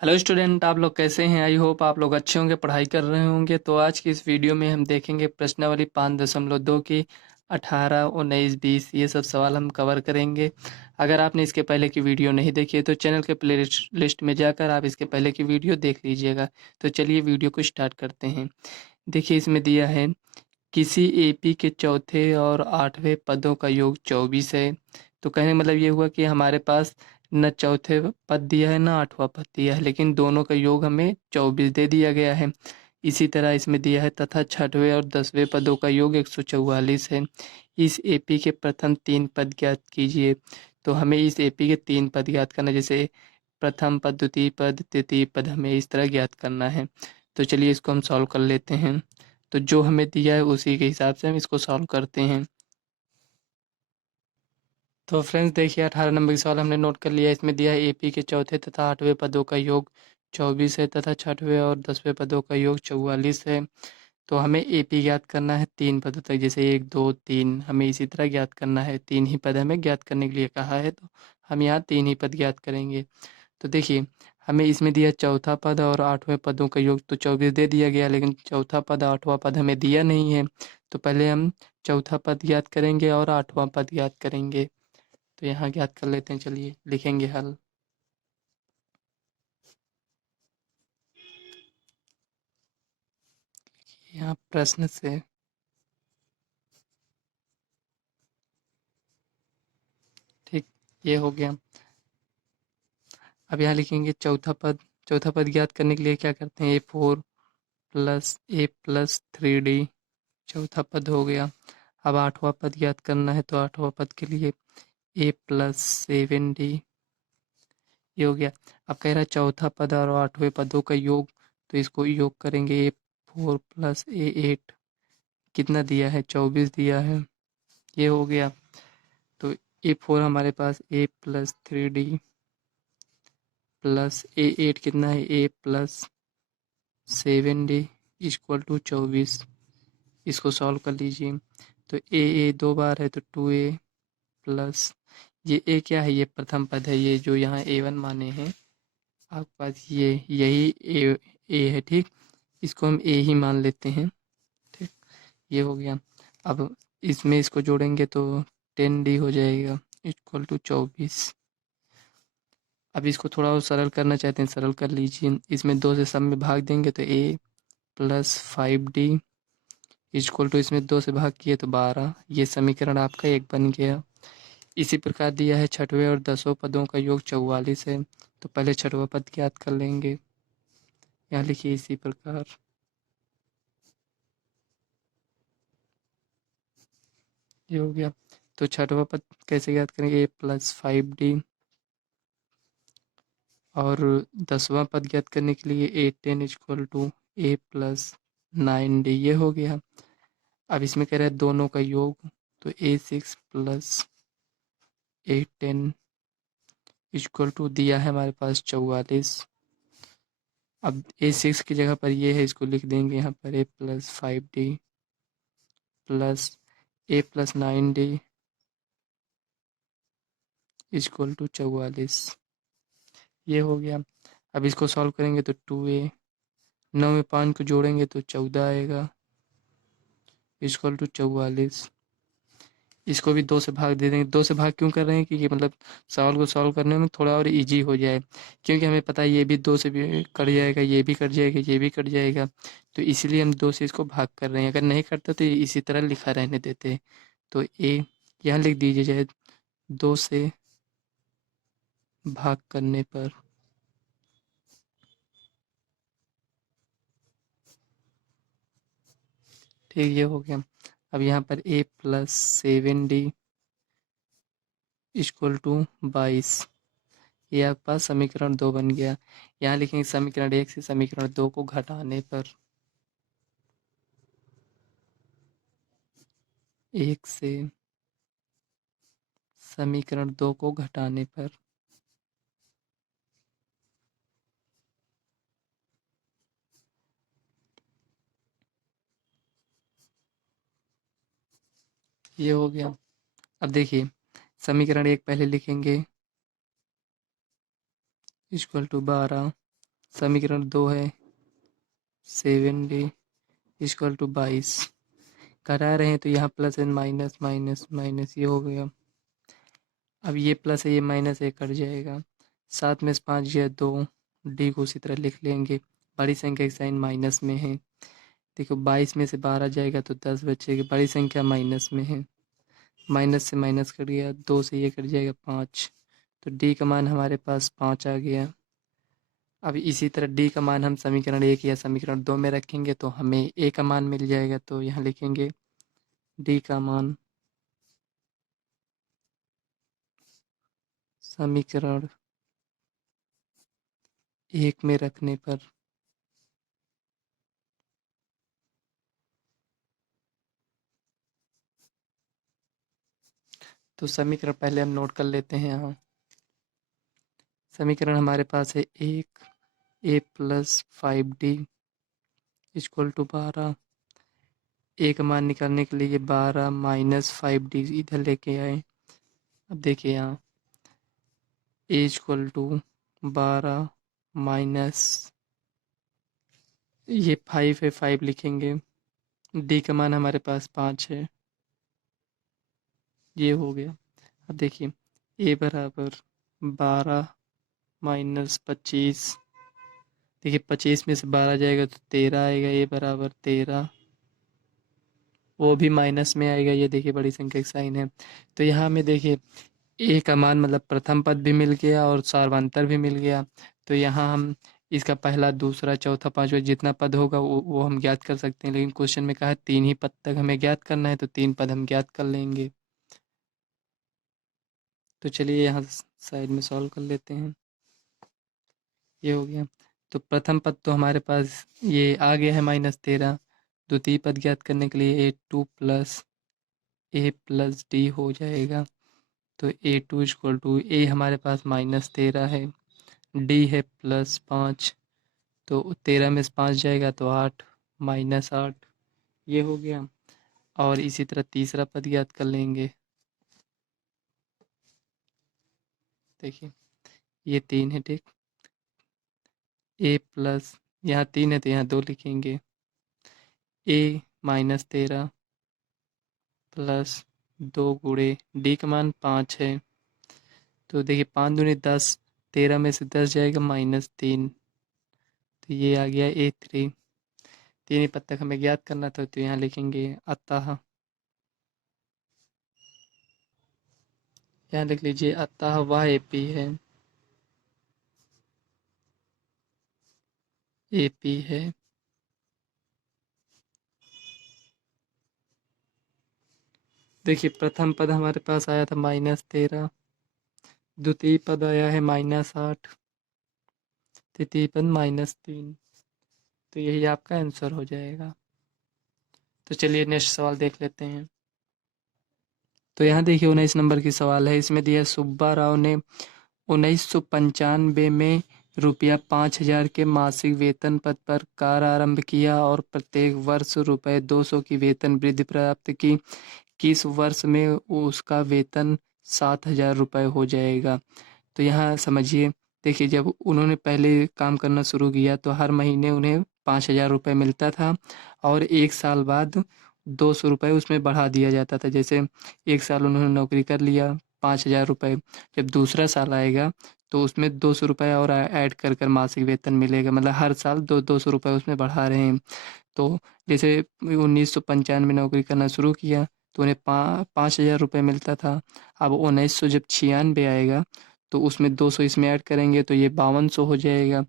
Hello student, आप लोग कैसे हैं? आई होप आप लोग अच्छे होंगे, पढ़ाई कर रहे होंगे। तो आज की इस वीडियो में हम देखेंगे प्रश्नावली 5.2 की 18, 19, 20 ये सब सवाल हम कवर करेंगे। अगर आपने इसके पहले की वीडियो नहीं देखी है तो चैनल के प्ले लिस्ट में जाकर आप इसके पहले की वीडियो देख लीजिएगा। तो चलिए वीडियो को स्टार्ट करते हैं। देखिए इसमें दिया है किसी एपी के चौथे और आठवें पदों का योग 24 है। तो कहने का मतलब ये हुआ कि हमारे पास न चौथे पद दिया है न आठवां पद दिया है, लेकिन दोनों का योग हमें 24 दे दिया गया है। इसी तरह इसमें दिया है तथा छठवें और 10वें पदों का योग 144 है। इस एपी के प्रथम 3 पद ज्ञात कीजिए। तो हमें इस एपी के 3 पद ज्ञात करना, जैसे प्रथम पद, द्वितीय पद, तृतीय पद, हमें इस तरह ज्ञात करना है। तो चलिए इसको हम सॉल्व कर लेते हैं। तो जो हमें दिया है उसी के हिसाब से हम इसको सॉल्व करते हैं। तो फ्रेंड्स देखिए 18 नंबर का सवाल हमने नोट कर लिया। इसमें दिया है एपी के चौथे तथा आठवें पदों का योग 24 है तथा छठवें और 10वें पदों का योग 44 है। तो हमें एपी ज्ञात करना है 3 पदों तक, जैसे 1, 2, 3 हमें इसी तरह ज्ञात करना है। 3 ही पद हमें ज्ञात करने के लिए कहा है, तो हम यहाँ 3 ही पद ज्ञात करेंगे। तो देखिए हमें इसमें दिया चौथा पद और आठवें पदों का योग तो 24 दे दिया गया, लेकिन चौथा पद आठवां पद हमें दिया नहीं है। तो पहले हम चौथा पद ज्ञात करेंगे और आठवां पद ज्ञात करेंगे। तो यहाँ ज्ञात कर लेते हैं, चलिए लिखेंगे हल। यहाँ प्रश्न से ठीक ये हो गया। अब यहाँ लिखेंगे चौथा पद। चौथा पद ज्ञात करने के लिए क्या करते हैं, a4 + a+3d चौथा पद हो गया। अब आठवां पद ज्ञात करना है, तो आठवां पद के लिए a+7d ये हो गया। अब कह रहा है चौथा पद और आठवें पदों का योग, तो इसको योग करेंगे। a4 + a8 कितना दिया है, 24 दिया है, ये हो गया। तो a4 हमारे पास a+3d प्लस a8 कितना है, a+7d = 24। इसको सॉल्व कर लीजिए। तो a दो बार है तो 2a प्लस ये a क्या है, ये प्रथम पद है, ये जो यहाँ a1 माने हैं आपके पास, ये यही a है, ठीक। इसको हम a ही मान लेते हैं, ठीक। ये हो गया। अब इसमें इसको जोड़ेंगे तो 10d हो जाएगा = 24। अब इसको थोड़ा और सरल करना चाहते हैं, सरल कर लीजिए। इसमें 2 से सब में भाग देंगे तो a+5d इसमें 2 से भाग किए तो 12। ये समीकरण आपका 1 बन गया। इसी प्रकार दिया है छठवें और 10वें पदों का योग 44 है। तो पहले छठवां पद ज्ञात कर लेंगे। यहाँ लिखिए इसी प्रकार। ये हो गया। तो छठवां पद कैसे ज्ञात करेंगे, a+5d और 10वां पद ज्ञात करने के लिए a10 = a+9d ये हो गया। अब इसमें कह रहा है दोनों का योग, तो a6 + a10 दिया है हमारे पास 44। अब a6 की जगह पर ये है, इसको लिख देंगे यहाँ पर a+5d प्लस a+9d = 44। ये हो गया। अब इसको सॉल्व करेंगे तो 2a 9 में 5 को जोड़ेंगे तो 14 आएगा = 44। इसको भी 2 से भाग दे देंगे। 2 से भाग क्यों कर रहे हैं, क्योंकि मतलब सवाल को सॉल्व करने में थोड़ा और इजी हो जाए, क्योंकि हमें पता है ये भी 2 से भी कट जाएगा, ये भी कट जाएगा, ये भी कट जाएगा। तो इसीलिए हम 2 से इसको भाग कर रहे हैं। अगर नहीं कटता तो ये इसी तरह लिखा रहने देते। तो ए यहाँ लिख दीजिए चाहे 2 से भाग करने पर। ठीक ये हो गया। अब यहाँ पर a+7d = 22। ये आपके पास समीकरण 2 बन गया। यहाँ लिखेंगे समीकरण 1 से समीकरण 2 को घटाने पर, 1 से समीकरण 2 को घटाने पर ये हो गया। अब देखिए समीकरण 1 पहले लिखेंगे = 12 समीकरण 2 है 7d इक्वल टू 22। करा रहे हैं तो यहाँ plus and minus minus minus ये हो गया। अब ये प्लस है ये माइनस है कट जाएगा। 7 में से 5 गया 2। डी को उसी तरह लिख लेंगे। बड़ी संख्या के साइन माइनस में है। देखो 22 में से 12 जाएगा तो 10 बचेगी। बड़ी संख्या माइनस में है। माइनस से माइनस कट गया 2 से ये कट जाएगा 5। तो डी का मान हमारे पास 5 आ गया। अब इसी तरह डी का मान हम समीकरण 1 या समीकरण 2 में रखेंगे तो हमें ए का मान मिल जाएगा। तो यहाँ लिखेंगे डी का मान समीकरण 1 में रखने पर तो समीकरण पहले हम नोट कर लेते हैं। यहाँ समीकरण हमारे पास है 1 ए प्लस 5d इक्वल टू 12। ए का मान निकालने के लिए 12 माइनस 5d इधर लेके आए। अब देखिए यहाँ ए इक्वल टू 12 माइनस ये 5 है 5 लिखेंगे। डी का मान हमारे पास 5 है। ये हो गया। अब देखिए ए बराबर 12 माइनस 25। देखिए 25 में से 12 जाएगा तो 13 आएगा। ए बराबर 13 वो भी माइनस में आएगा। ये देखिए बड़ी संख्या का साइन है। तो यहाँ हमें देखिए ए का मान मतलब प्रथम पद भी मिल गया और सार्वंतर भी मिल गया। तो यहाँ हम इसका पहला दूसरा चौथा पांचवा जितना पद होगा वो हम ज्ञात कर सकते हैं। लेकिन क्वेश्चन में कहा है 3 ही पद तक हमें ज्ञात करना है तो 3 पद हम ज्ञात कर लेंगे। तो चलिए यहाँ साइड में सॉल्व कर लेते हैं। ये हो गया। तो प्रथम पद तो हमारे पास ये आ गया है -13। द्वितीय पद ज्ञात करने के लिए a2 प्लस ए प्लस डी हो जाएगा। तो a2 इक्वल टू ए हमारे पास -13 है। डी है +5। तो 13 में से 5 जाएगा तो 8 -8 ये हो गया। और इसी तरह तीसरा पद ज्ञात कर लेंगे। देखिए ये 3 है ठीक। ए प्लस यहाँ 3 है तो यहाँ 2 लिखेंगे। ए -13 प्लस 2 गुणे डी का मान 5 है। तो देखिए 5 दूनी 10। 13 में से 10 जाएगा -3। तो ये आ गया A3। 3 ही पद तक हमें ज्ञात करना था तो यहाँ लिखेंगे अतः। यहाँ लिख लीजिए अतः वह AP है। AP है। देखिए प्रथम पद हमारे पास आया था -13। द्वितीय पद आया है -8। तृतीय पद -3। तो यही आपका आंसर हो जाएगा। तो चलिए नेक्स्ट सवाल देख लेते हैं। तो यहाँ देखिए 19 नंबर की सवाल है। इसमें दिया सुब्बा राव ने 1995 में ₹5000 के मासिक वेतन पद पर कार्य आरंभ किया और प्रत्येक वर्ष ₹200 की वेतन वृद्धि प्राप्त की। किस वर्ष में उसका वेतन ₹7000 हो जाएगा। तो यहाँ समझिए देखिए जब उन्होंने पहले काम करना शुरू किया तो हर महीने उन्हें ₹5000 मिलता था और 1 साल बाद ₹200 उसमें बढ़ा दिया जाता था। जैसे 1 साल उन्होंने नौकरी कर लिया ₹5000। जब दूसरा साल आएगा तो उसमें ₹200 और ऐड कर कर मासिक वेतन मिलेगा। मतलब हर साल 200 उसमें बढ़ा रहे हैं। तो जैसे 1995 में नौकरी करना शुरू किया तो उन्हें 5000 मिलता था। अब 1900 जब 96 आएगा तो उसमें 200 इसमें ऐड करेंगे तो ये 5200 हो जाएगा।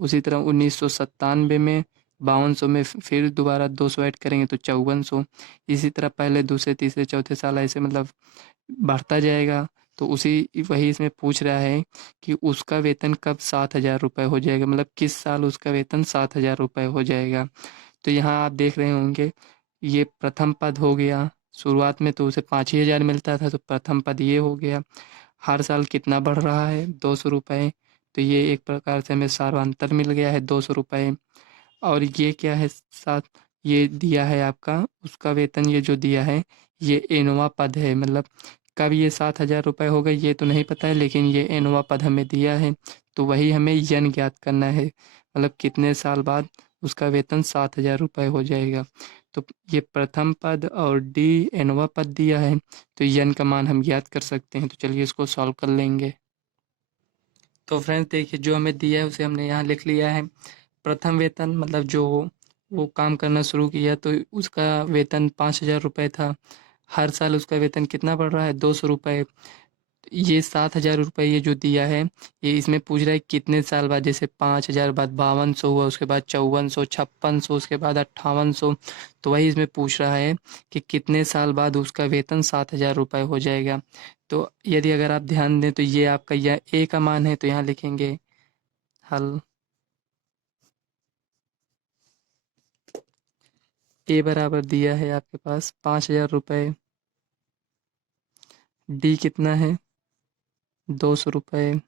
उसी तरह 1997 में 5200 में फिर दोबारा 200 ऐड करेंगे तो 5400। इसी तरह पहले दूसरे तीसरे चौथे साल ऐसे मतलब बढ़ता जाएगा। तो उसी वही इसमें पूछ रहा है कि उसका वेतन कब ₹7000 हो जाएगा। मतलब किस साल उसका वेतन ₹7000 हो जाएगा। तो यहाँ आप देख रहे होंगे ये प्रथम पद हो गया। शुरुआत में तो उसे 5 ही हज़ार मिलता था तो प्रथम पद ये हो गया। हर साल कितना बढ़ रहा है ₹200। तो ये एक प्रकार से हमें सारांतर मिल गया है ₹200। और ये क्या है साथ ये दिया है आपका उसका वेतन ये जो दिया है ये एनोवा पद है। मतलब कब ये 7,000 रुपये हो गए ये तो नहीं पता है, लेकिन ये एनवा पद हमें दिया है, तो वही हमें यन ज्ञात करना है, मतलब कितने साल बाद उसका वेतन 7,000 रुपये हो जाएगा। तो ये प्रथम पद और डी एनवा पद दिया है, तो यन का मान हम ज्ञात कर सकते हैं। तो चलिए इसको सॉल्व कर लेंगे। तो फ्रेंड्स देखिए, जो हमें दिया है उसे हमने यहाँ लिख लिया है। प्रथम वेतन मतलब जो वो काम करना शुरू किया तो उसका वेतन 5,000 रुपये था। हर साल उसका वेतन कितना बढ़ रहा है, 200 रुपये। ये 7,000 रुपये ये जो दिया है, ये इसमें पूछ रहा है कितने साल बाद, जैसे 5,000 बाद 5200 हुआ, उसके बाद 5400, 5600, उसके बाद 5800। तो वही इसमें पूछ रहा है कि कितने साल बाद उसका वेतन 7,000 रुपये हो जाएगा। तो यदि अगर आप ध्यान दें तो ये आपका यह ए का मान है, तो यहाँ लिखेंगे हल। ए बराबर दिया है आपके पास 5,000 रुपये। डी कितना है, 200 रुपये।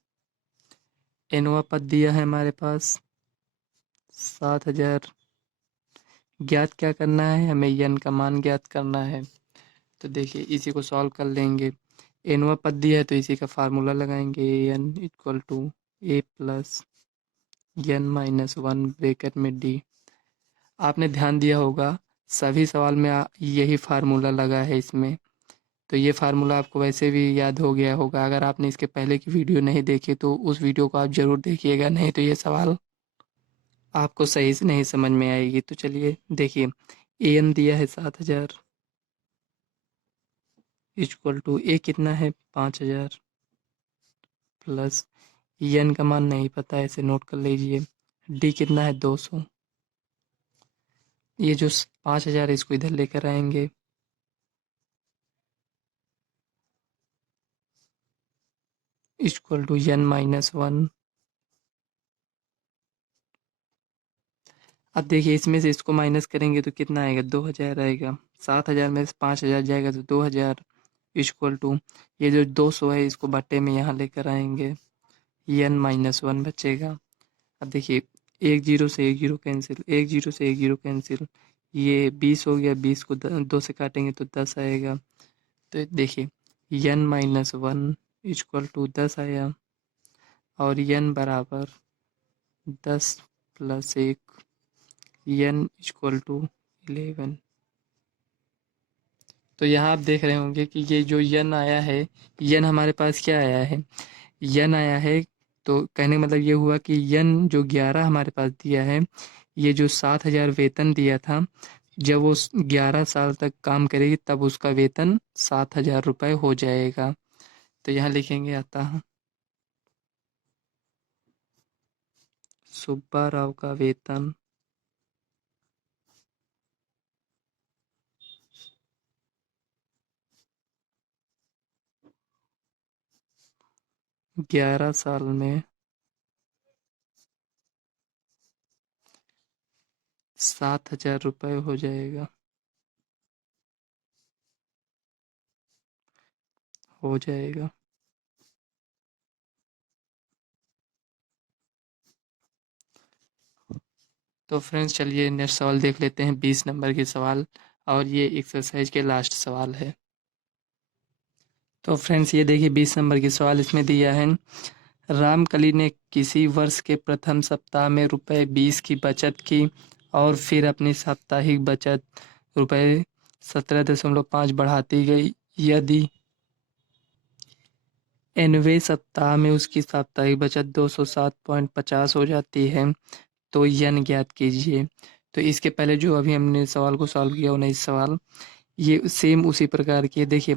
एनवा पद दिया है हमारे पास 7,000। ज्ञात क्या करना है, हमें यन का मान ज्ञात करना है। तो देखिए इसी को सॉल्व कर लेंगे। एनवा पद दिया है तो इसी का फार्मूला लगाएंगे, n equal to a plus n minus one bracket में डी। आपने ध्यान दिया होगा सभी सवाल में यही फार्मूला लगा है इसमें। तो ये फार्मूला आपको वैसे भी याद हो गया होगा। अगर आपने इसके पहले की वीडियो नहीं देखी तो उस वीडियो को आप ज़रूर देखिएगा, नहीं तो ये सवाल आपको सही से नहीं समझ में आएगी। तो चलिए देखिए, एन दिया है 7,000 इक्वल टू ए कितना है 5,000 प्लस एन का मान नहीं पता है, इसे नोट कर लीजिए। डी कितना है 200। ये जो 5,000 इसको इधर लेकर आएंगे, equal to n minus one. अब देखिए इसमें से इसको माइनस करेंगे तो कितना आएगा, 2,000 आएगा। 7,000 में से 5,000 जाएगा तो 2,000 इक्वल टू ये जो 200 है इसको बट्टे में यहाँ लेकर आएंगे, एन माइनस वन बचेगा। अब देखिए एक जीरो से एक जीरो कैंसिल, एक जीरो से एक जीरो कैंसिल, ये 20 हो गया, 20 को 2 से काटेंगे तो 10 आएगा। तो देखिए n minus one equal to 10 आया, और एन बराबर 10 प्लस एक, एन इक्वल टू 11। तो यहाँ आप देख रहे होंगे कि ये जो यन आया है, यन हमारे पास क्या आया है, यन आया है। तो कहने का मतलब ये हुआ कि यन जो 11 हमारे पास दिया है, ये जो 7,000 वेतन दिया था, जब वो 11 साल तक काम करेगी तब उसका वेतन 7,000 रुपये हो जाएगा। तो यहाँ लिखेंगे आता है सुब्बा राव का वेतन 11 साल में 7,000 रुपये हो जाएगा, हो जाएगा। तो फ्रेंड्स चलिए नेक्स्ट सवाल देख लेते हैं, 20 नंबर की सवाल, और ये एक्सरसाइज के लास्ट सवाल है। तो फ्रेंड्स ये देखिए 20 नंबर की सवाल इसमें दिया है, रामकली ने किसी वर्ष के प्रथम सप्ताह में ₹20 की बचत की और फिर अपनी साप्ताहिक बचत ₹17.5 बढ़ाती गई। यदि nवें सप्ताह में उसकी साप्ताहिक बचत 207.50 हो जाती है तो यन ज्ञात कीजिए। तो इसके पहले जो अभी हमने सवाल को सॉल्व किया 19 सवाल, ये सेम उसी प्रकार की है। देखिए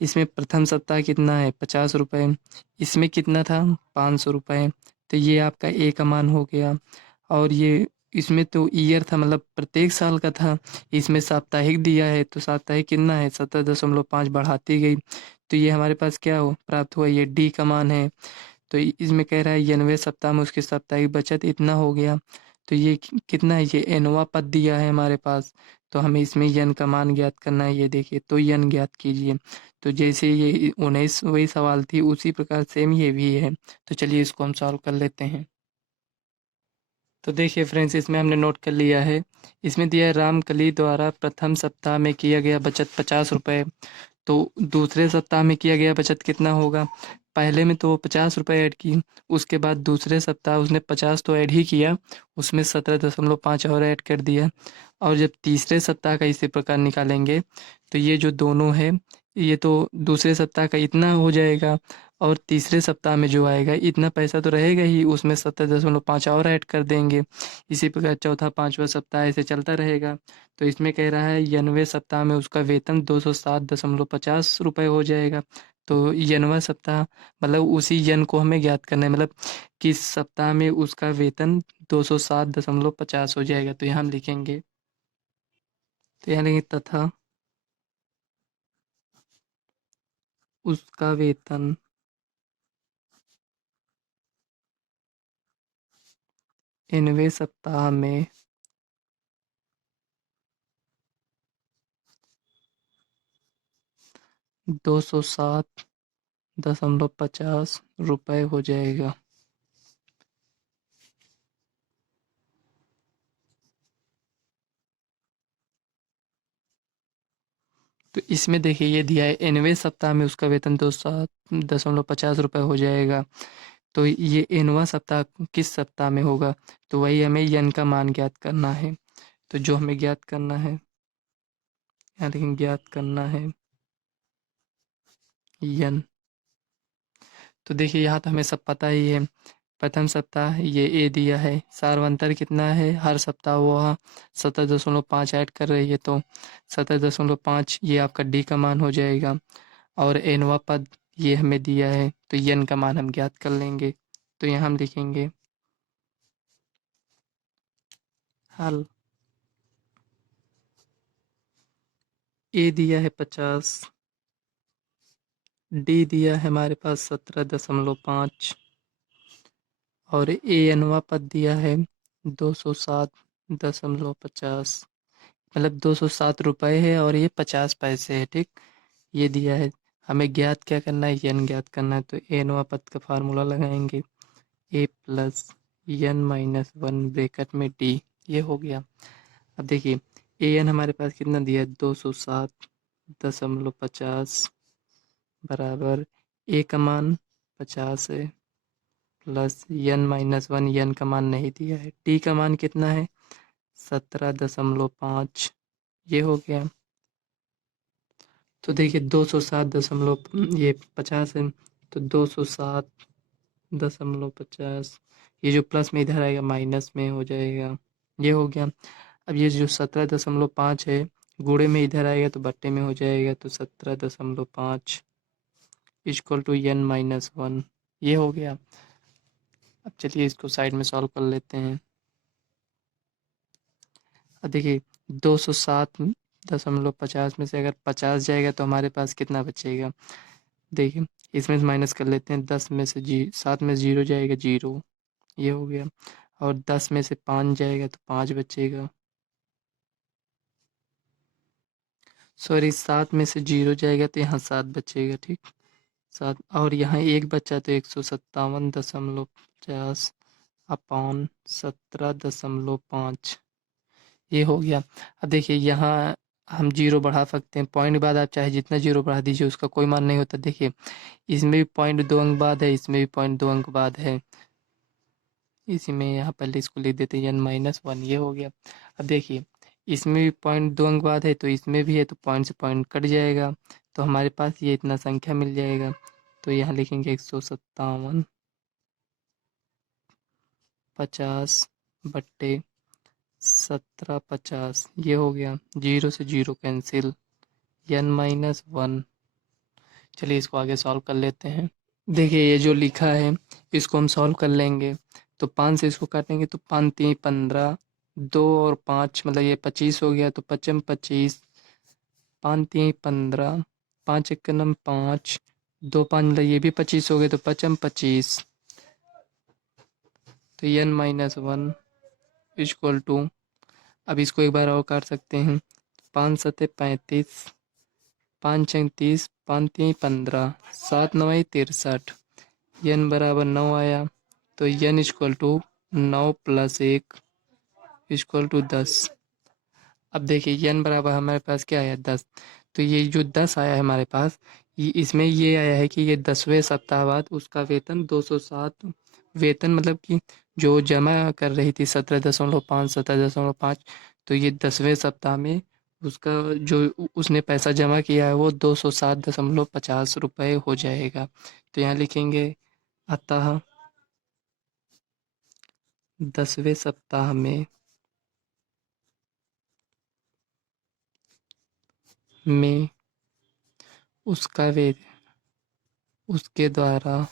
इसमें प्रथम सप्ताह कितना है 50 रुपये, इसमें कितना था 500 रुपये, तो ये आपका ए का मान हो गया। और ये इसमें तो ईयर था, मतलब प्रत्येक साल का था, इसमें साप्ताहिक दिया है तो साप्ताहिक कितना है 17.5 बढ़ाती गई, तो ये हमारे पास क्या हो प्राप्त हुआ, ये डी का मान है। तो इसमें कह रहा है 90वें सप्ताह में उसकी साप्ताहिक बचत इतना हो गया, तो ये कितना है, ये एनवा पद दिया है हमारे पास, तो हमें इसमें यन का मान ज्ञात करना है। ये देखिए तो यन ज्ञात कीजिए। तो जैसे ये 19 वही सवाल थी उसी प्रकार सेम ये भी है। तो चलिए इसको हम सॉल्व कर लेते हैं। तो देखिए फ्रेंड्स इसमें हमने नोट कर लिया है, इसमें दिया है रामकली द्वारा प्रथम सप्ताह में किया गया बचत 50 रुपये। तो दूसरे सप्ताह में किया गया बचत कितना होगा? पहले में तो 50 रुपये ऐड की, उसके बाद दूसरे सप्ताह उसने 50 तो ऐड ही किया, उसमें 17.5 और ऐड कर दिया। और जब तीसरे सप्ताह का इसी प्रकार निकालेंगे तो ये जो दोनों है, ये तो दूसरे सप्ताह का इतना हो जाएगा, और तीसरे सप्ताह में जो आएगा इतना पैसा तो रहेगा ही, उसमें 17.5 और ऐड कर देंगे। इसी प्रकार चौथा पांचवा सप्ताह ऐसे चलता रहेगा। तो इसमें कह रहा है 90वें सप्ताह में उसका वेतन 207.50 रुपये हो जाएगा। तो 90वां सप्ताह मतलब उसी यन को हमें ज्ञात करना है, मतलब किस सप्ताह में उसका वेतन 207.50 हो जाएगा। तो यहाँ हम लिखेंगे, तो यहाँ लिखेंगे तथा उसका वेतन 90वें सप्ताह में 207.50 रुपये हो जाएगा। तो इसमें देखिए ये दिया है 90वें सप्ताह में उसका वेतन 207.50 रुपये हो जाएगा। तो ये 90वां सप्ताह किस सप्ताह में होगा? तो वही हमें यन का मान ज्ञात करना है। तो जो हमें ज्ञात करना है, यहाँ लेकिन ज्ञात करना है यन। तो देखिए यहाँ तो हमें सब पता ही है। प्रथम सप्ताह ये ए दिया है, सार्वंतर कितना है हर सप्ताह, वो 17.5 ऐड कर रही है, तो 17.5 ये आपका डी का मान हो जाएगा। और एनवा पद ये हमें दिया है, तो यन का मान हम ज्ञात कर लेंगे। तो यहाँ हम लिखेंगे हल। ए दिया है 50, डी दिया है हमारे पास 17.5, और ए एनवा पद दिया है 207.50, मतलब 207 रुपये है और ये 50 पैसे है, ठीक। ये दिया है, हमें ज्ञात क्या करना है, यन ज्ञात करना है। तो एनवा पद का फार्मूला लगाएंगे, a plus n minus one bracket में डी, ये हो गया। अब देखिए ए एन हमारे पास कितना दिया है, 207.50 बराबर ए का मान 50 है, प्लस यन माइनस वन, यन का मान नहीं दिया है, टी का मान कितना है 17.5, ये हो गया। तो देखिए 207 ये 50 है, तो 207.50, ये जो प्लस में इधर आएगा माइनस में हो जाएगा, ये हो गया। अब ये जो 17.5 है गुणे में इधर आएगा तो बट्टे में हो जाएगा, तो 17.5 equal to n minus one, ये हो गया। अब चलिए इसको साइड में सॉल्व कर लेते हैं। अब देखिए 207.50 में से अगर 50 जाएगा तो हमारे पास कितना बचेगा, देखिए इसमें से माइनस कर लेते हैं, 10 में से 7 में 0 जाएगा 0, ये हो गया। और 10 में से 5 जाएगा तो 5 बचेगा, सॉरी 7 में से 0 जाएगा तो यहाँ 7 बचेगा, ठीक। 7 और यहाँ एक बच्चा, तो 157.50 अपॉन 17.5, ये हो गया। अब देखिए यहाँ हम जीरो बढ़ा सकते हैं, पॉइंट के बाद आप चाहे जितना जीरो बढ़ा दीजिए उसका कोई मान नहीं होता। देखिए इसमें भी पॉइंट 2 अंक बाद है, इसमें भी पॉइंट 2 अंक बाद है, इसी में यहाँ पहले इसको लिख देते हैं n-1, ये हो गया। अब देखिए इसमें भी पॉइंट 2 अंक बाद है, तो इसमें भी है, तो पॉइंट से पॉइंट कट जाएगा, तो हमारे पास ये इतना संख्या मिल जाएगा। तो यहाँ लिखेंगे 157.50 बट्टे 17.50, ये हो गया। जीरो से जीरो कैंसिल, n-1। चलिए इसको आगे सॉल्व कर लेते हैं। देखिए ये जो लिखा है इसको हम सॉल्व कर लेंगे। तो 5 से इसको काटेंगे तो 5 3 15, 2 और 5 मतलब ये 25 हो गया, तो 5 25, 5 3 15, 5 1 5, 2 5 मतलब ये भी 25 हो गया, तो 5 25, तो n-1 इक्वल टू, अब इसको एक बार और काट सकते हैं, 5 7 35, 5 6 30, 5 3 15, 7 9 63, n बराबर 9 आया, तो n equal to 9 plus 1 equal to 10। अब देखिए n बराबर हमारे पास क्या है 10, तो ये जो 10 आया है हमारे पास, इसमें ये आया है कि ये 10वें सप्ताह बाद उसका वेतन 207 वेतन मतलब कि जो जमा कर रही थी 17.5 17.5, तो ये 10वें सप्ताह में उसका जो उसने पैसा जमा किया है वो 207.50 रुपये हो जाएगा। तो यहाँ लिखेंगे अतः 10वें सप्ताह में उसका वे उसके द्वारा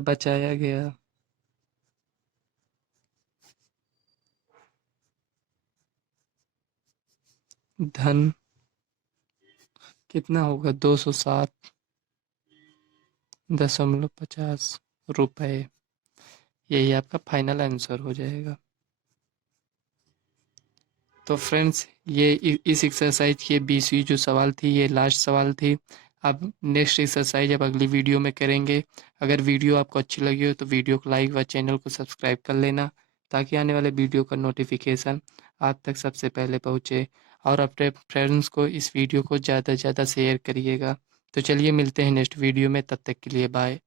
बचाया गया धन कितना होगा 207.50 रुपये। यही आपका फाइनल आंसर हो जाएगा। तो फ्रेंड्स ये इस एक्सरसाइज की 20वीं जो सवाल थी ये लास्ट सवाल थी। अब नेक्स्ट एक्सरसाइज अब अगली वीडियो में करेंगे। अगर वीडियो आपको अच्छी लगी हो तो वीडियो को लाइक व चैनल को सब्सक्राइब कर लेना, ताकि आने वाले वीडियो का नोटिफिकेशन आप तक सबसे पहले पहुँचे। और अपने फ्रेंड्स को इस वीडियो को ज़्यादा से ज़्यादा शेयर करिएगा। तो चलिए मिलते हैं नेक्स्ट वीडियो में, तब तक के लिए बाय।